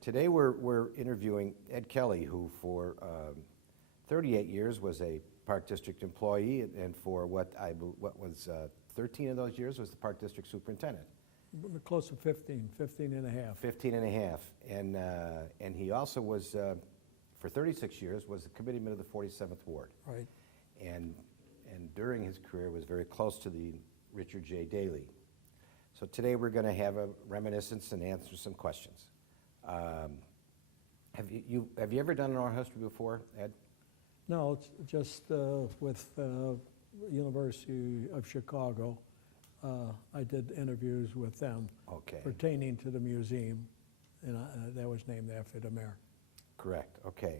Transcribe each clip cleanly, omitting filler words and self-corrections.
Today we're interviewing Ed Kelly, who for 38 years was a Park District employee, and for what was 13 of those years was the Park District superintendent. Close to 15 and a half. 15 and a half. And he also was, for 36 years, was the committeeman of the 47th Ward. Right. And during his career was very close to the Richard J. Daley. So today we're going to have a reminiscence and answer some questions. Have you ever done an oral history before, Ed? No, it's just with University of Chicago. I did interviews with them pertaining to the museum, and that was named after the mayor. Correct, okay.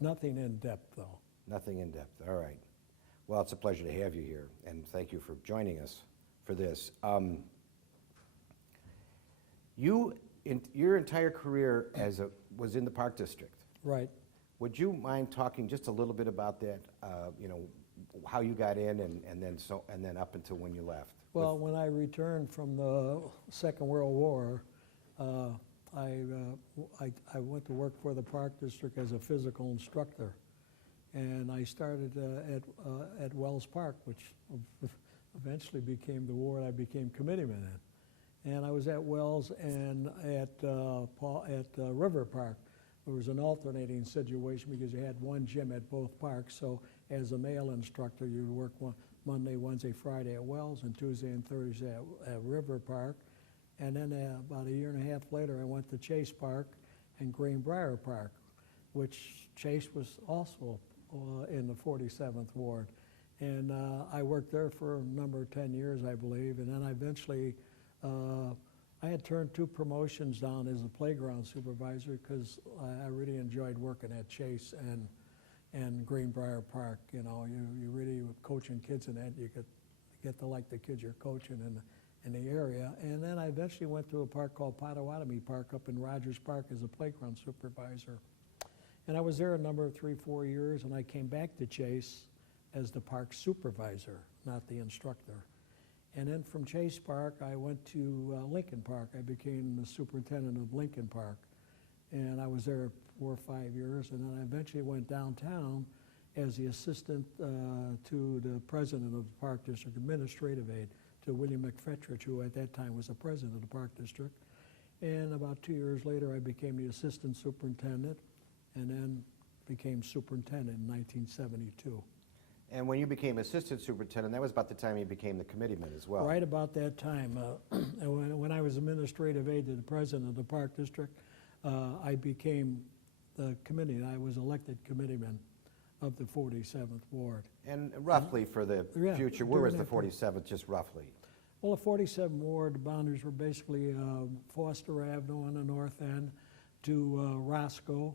Nothing in depth, though. Nothing in depth, all right. Well, it's a pleasure to have you here, and thank you for joining us for this. Your entire career was in the Park District. Right. Would you mind talking just a little bit about that? You know, how you got in, and then up until when you left. Well, when I returned from the Second World War, I went to work for the Park District as a physical instructor, and I started at Wells Park, which eventually became the ward I became committeeman in. And I was at Wells and at River Park. There was an alternating situation because you had one gym at both parks. So as a male instructor, you'd work Monday, Wednesday, Friday at Wells, and Tuesday and Thursday at River Park. And then about a year and a half later, I went to Chase Park and Greenbrier Park, which Chase was also in the 47th Ward. And I worked there for a number of 10 years, I believe. And then I eventually, I had turned 2 promotions down as a playground supervisor because I really enjoyed working at Chase and Greenbrier Park. You know, you really, with coaching kids in that, you get to like the kids you're coaching in the area. And then I eventually went to a park called Potawatomi Park up in Rogers Park as a playground supervisor. And I was there a number of 3-4 years, and I came back to Chase as the park supervisor, not the instructor. And then from Chase Park, I went to Lincoln Park. I became the superintendent of Lincoln Park. And I was there 4 or 5 years, and then I eventually went downtown as the assistant to the president of the Park District Administrative Aide, to William McFetrich, who at that time was the president of the Park District. And about 2 years later, I became the assistant superintendent, and then became superintendent in 1972. And when you became assistant superintendent, that was about the time you became the committeeman as well. Right about that time. When I was administrative aide to the president of the Park District, I became the committee. I was elected committeeman of the 47th Ward. And roughly for the future, where was the 47th, just roughly? Well, the 47th Ward, the boundaries were basically Foster Avenue on the north end to Roscoe.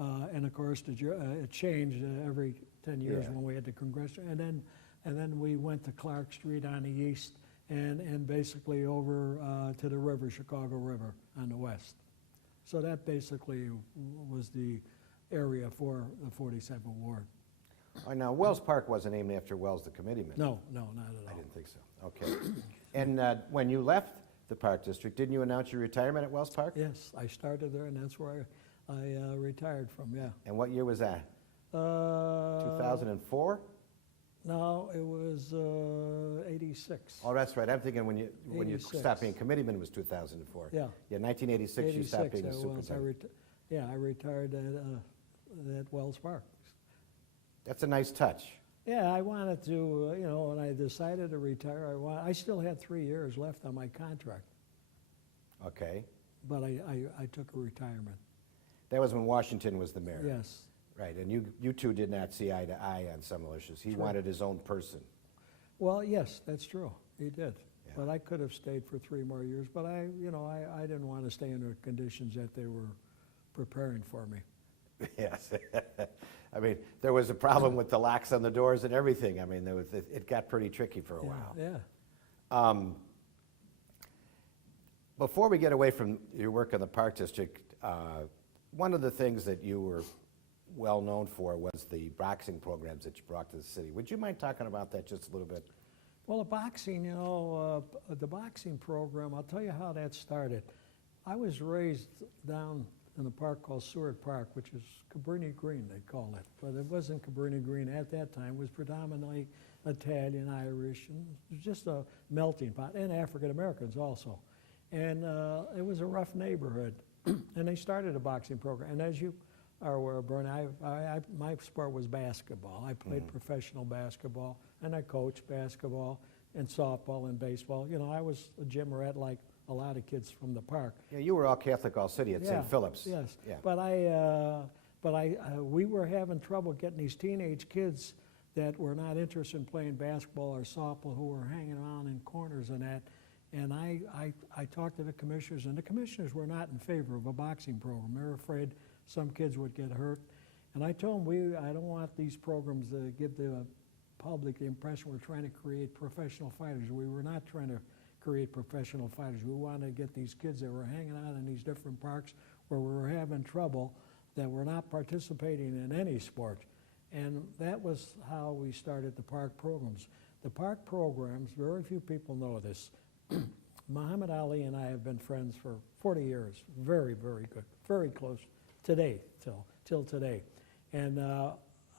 And of course, it changed every 10 years when we had the congressional, and then we went to Clark Street on the east, and basically over to the river, Chicago River, on the west. So that basically was the area for the 47th Ward. Now, Wells Park wasn't named after Wells, the committeeman. No, not at all. I didn't think so. Okay. And when you left the Park District, didn't you announce your retirement at Wells Park? Yes, I started there, and that's where I retired from, yeah. And what year was that? 2004? No, it was 86. Oh, that's right. I'm thinking when you stopped being committeeman was 2004. Yeah. Yeah, 1986 you stopped being a superintendent. I retired at Wells Park. That's a nice touch. Yeah, I wanted to, you know, when I decided to retire, I still had 3 years left on my contract. Okay. But I took a retirement. That was when Washington was the mayor. Yes. Right, and you two did not see eye to eye on some issues. He wanted his own person. Well, yes, that's true. He did. Yeah. But I could have stayed for 3 more years. But I didn't want to stay under conditions that they were preparing for me. Yes. I mean, there was a problem with the locks on the doors and everything. I mean, it got pretty tricky for a while. Yeah. Before we get away from your work in the Park District, one of the things that you were well known for was the boxing programs that you brought to the city. Would you mind talking about that just a little bit? Well, the boxing, the boxing program, I'll tell you how that started. I was raised down in a park called Seward Park, which is Cabrini Green, they call it. But it wasn't Cabrini Green at that time. It was predominantly Italian, Irish, and it was just a melting pot, and African Americans also. And it was a rough neighborhood. And they started a boxing program. And as you are aware, Bernie, my sport was basketball. I played professional basketball, and I coached basketball and softball and baseball. You know, I was a gym rat like a lot of kids from the park. Yeah, you were all Catholic, all city at St. Philip's. Yes, Yeah. we were having trouble getting these teenage kids that were not interested in playing basketball or softball, who were hanging around in corners and that. And I talked to the commissioners, and the commissioners were not in favor of a boxing program. They were afraid some kids would get hurt. And I told them, I don't want these programs to give the public the impression we're trying to create professional fighters. We were not trying to create professional fighters. We wanted to get these kids that were hanging out in these different parks where we were having trouble, that were not participating in any sport. And that was how we started the park programs. The park programs, very few people know this. Muhammad Ali and I have been friends for 40 years. Very, very good, very close today, till today. And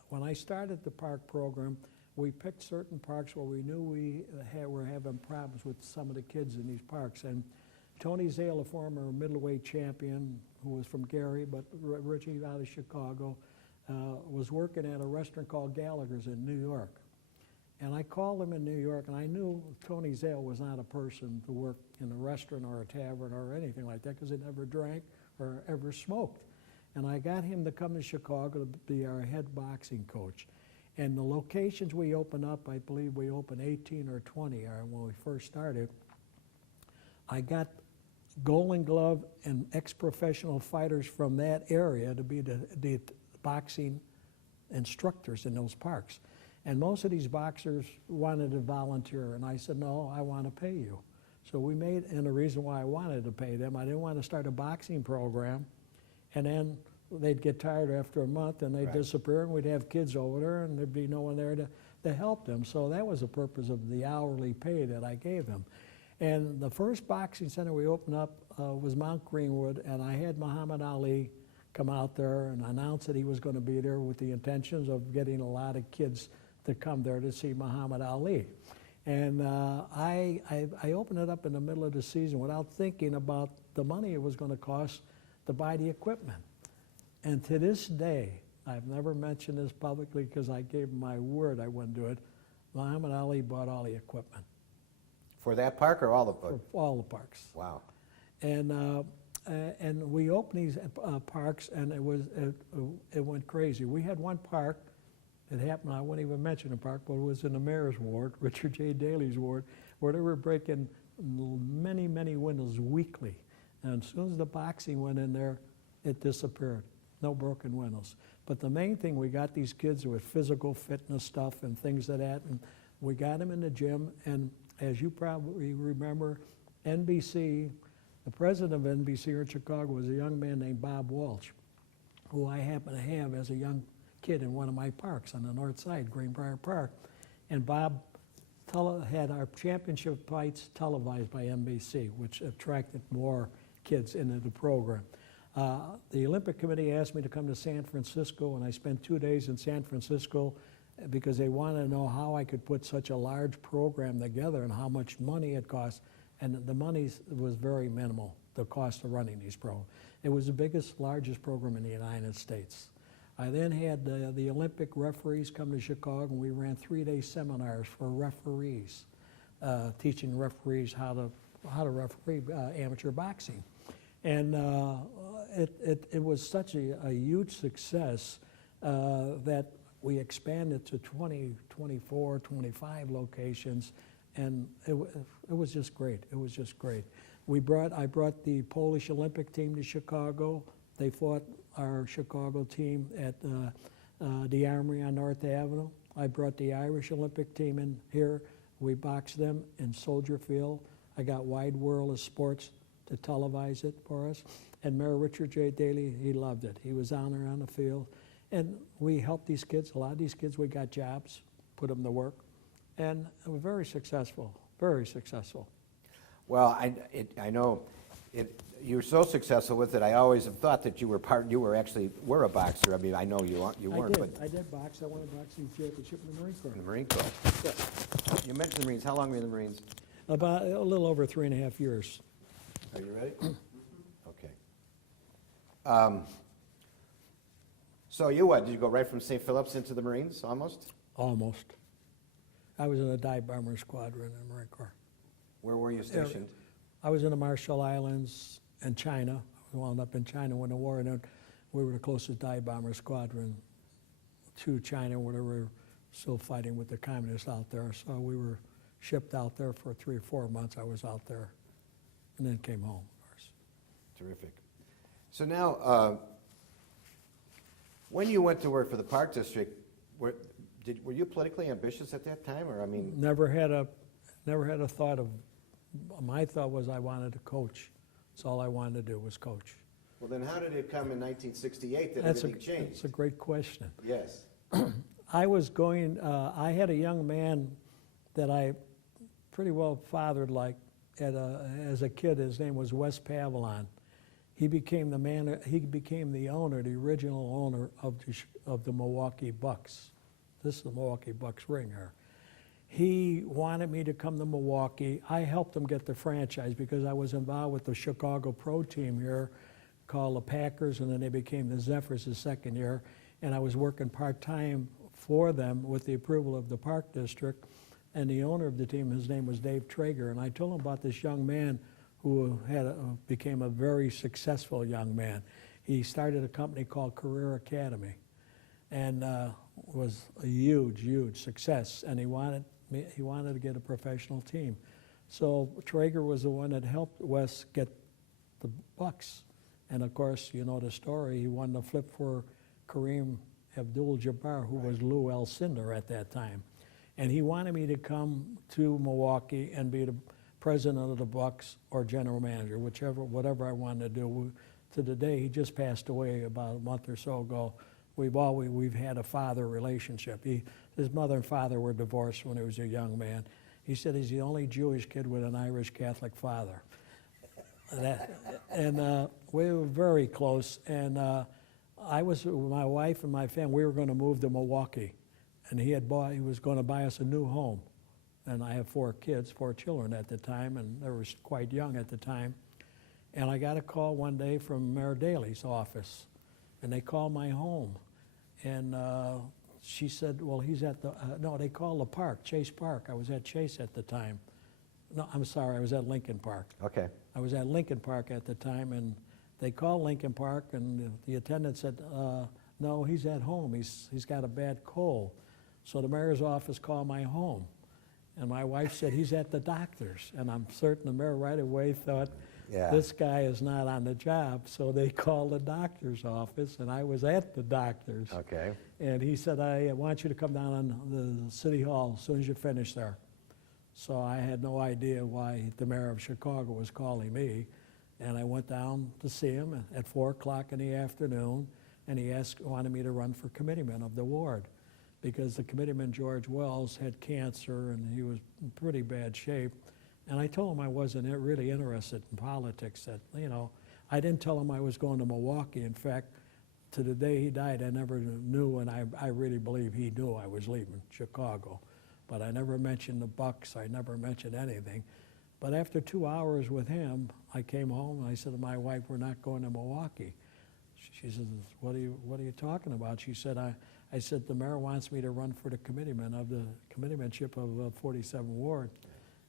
when I started the park program, we picked certain parks where we knew we were having problems with some of the kids in these parks. And Tony Zale, a former middleweight champion who was from Gary, but Richie out of Chicago, was working at a restaurant called Gallagher's in New York. And I called him in New York, and I knew Tony Zale was not a person to work in a restaurant or a tavern or anything like that, because he never drank or ever smoked. And I got him to come to Chicago to be our head boxing coach. And the locations we opened up, I believe we opened 18 or 20 when we first started. I got Golden Glove and ex-professional fighters from that area to be the boxing instructors in those parks. And most of these boxers wanted to volunteer, and I said, no, I want to pay you. So we made, and the reason why I wanted to pay them, I didn't want to start a boxing program, and then they'd get tired after a month and they'd disappear, and we'd have kids over there and there'd be no one there to help them. So that was the purpose of the hourly pay that I gave them. And the first boxing center we opened up was Mount Greenwood, and I had Muhammad Ali come out there and announce that he was going to be there with the intentions of getting a lot of kids to come there to see Muhammad Ali. And I opened it up in the middle of the season without thinking about the money it was going to cost to buy the equipment. And to this day, I've never mentioned this publicly because I gave my word I wouldn't do it, Muhammad Ali bought all the equipment. For that park or all the parks? For all the parks. Wow. And we opened these parks, and it went crazy. We had one park. It happened, I wouldn't even mention the park, but it was in the mayor's ward, Richard J. Daley's ward, where they were breaking many, many windows weekly. And as soon as the boxing went in there, it disappeared. No broken windows. But the main thing, we got these kids with physical fitness stuff and things like that, and we got them in the gym. And as you probably remember, NBC, the president of NBC here in Chicago was a young man named Bob Walsh, who I happened to have as a young kid in one of my parks on the north side, Greenbrier Park. And Bob had our championship fights televised by NBC, which attracted more kids into the program. The Olympic Committee asked me to come to San Francisco, and I spent 2 days in San Francisco because they wanted to know how I could put such a large program together and how much money it cost. And the money was very minimal, the cost of running these programs. It was the biggest, largest program in the United States. I then had the Olympic referees come to Chicago, and we ran 3-day seminars for referees, teaching referees how to referee amateur boxing. And it was such a huge success that we expanded to 20, 24, 25 locations, and it was just great. It was just great. I brought the Polish Olympic team to Chicago. They fought our Chicago team at the Armory on North Avenue. I brought the Irish Olympic team in here. We boxed them in Soldier Field. I got Wide World of Sports to televise it for us. And Mayor Richard J. Daley, he loved it. He was down there on the field. And we helped these kids. A lot of these kids, we got jobs, put them to work. And it was very successful, very successful. Well, I know You were so successful with it, I always have thought that you were actually a boxer. I mean, I know you weren't, but I did box. I won a boxing championship in the Marine Corps. in the Marine Corps. Yes. You mentioned the Marines. How long were you in the Marines? About a little over 3.5 years. Are you ready? Okay. So did you go right from St. Philip's into the Marines, almost? Almost. I was in a dive bomber squadron in the Marine Corps. Where were you stationed? I was in the Marshall Islands and China. I wound up in China when the war ended. We were the closest dive bomber squadron to China, where they were still fighting with the communists out there. So we were shipped out there for 3 or 4 months. I was out there, and then came home, of course. Terrific. So now, when you went to work for the Park District, were you politically ambitious at that time, or I mean? Never had a thought of. My thought was I wanted to coach. That's all I wanted to do was coach. Well, then how did it come in 1968 that everything changed? That's a great question. Yes. I had a young man that I pretty well fathered like as a kid. His name was Wes Pavilon. He became the owner, the original owner of the Milwaukee Bucks. This is the Milwaukee Bucks ring here. He wanted me to come to Milwaukee. I helped him get the franchise because I was involved with the Chicago pro team here called the Packers, and then they became the Zephyrs the second year. And I was working part-time for them with the approval of the Park District. And the owner of the team, his name was Dave Traeger. And I told him about this young man who became a very successful young man. He started a company called Career Academy, and was a huge, huge success. And he wanted to get a professional team. So Traeger was the one that helped Wes get the Bucks. And of course, you know the story. He won the flip for Kareem Abdul-Jabbar, who was Lou Alcindor at that time. And he wanted me to come to Milwaukee and be the president of the Bucks or general manager, whatever I wanted to do. To the day, he just passed away about a month or so ago. We've had a father relationship. His mother and father were divorced when he was a young man. He said he's the only Jewish kid with an Irish Catholic father. And we were very close. And my wife and my family, we were going to move to Milwaukee. And he was going to buy us a new home. And I have 4 children at the time, and they were quite young at the time. And I got a call one day from Mayor Daley's office, and they called my home. And she said, well, he's at the, no, they called the park, Chase Park. I was at Chase at the time. No, I'm sorry, I was at Lincoln Park. Okay. I was at Lincoln Park at the time, and they called Lincoln Park, and the attendant said, no, he's at home. He's got a bad cold. So the mayor's office called my home. And my wife said, he's at the doctor's. And I'm certain the mayor right away thought, this guy is not on the job. So they called the doctor's office, and I was at the doctor's. Okay. And he said, I want you to come down on the city hall as soon as you finish there. So I had no idea why the mayor of Chicago was calling me. And I went down to see him at 4 o'clock in the afternoon, and he wanted me to run for committeeman of the ward, because the committeeman, George Wells, had cancer and he was in pretty bad shape. And I told him I wasn't really interested in politics. That, you know, I didn't tell him I was going to Milwaukee. In fact, to the day he died, I never knew, and I really believe he knew I was leaving Chicago. But I never mentioned the Bucks. I never mentioned anything. But after 2 hours with him, I came home and I said to my wife, we're not going to Milwaukee. She said, what are you talking about? She said, I said, the mayor wants me to run for the committeemanship of 47 Ward.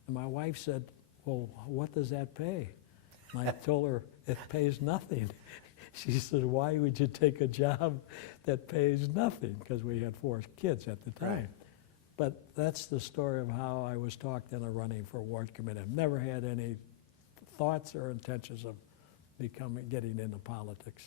And my wife said, well, what does that pay? And I told her, it pays nothing. She said, why would you take a job that pays nothing? Because we had 4 kids at the time. Right. But that's the story of how I was talked into running for ward committee. I've never had any thoughts or intentions of getting into politics.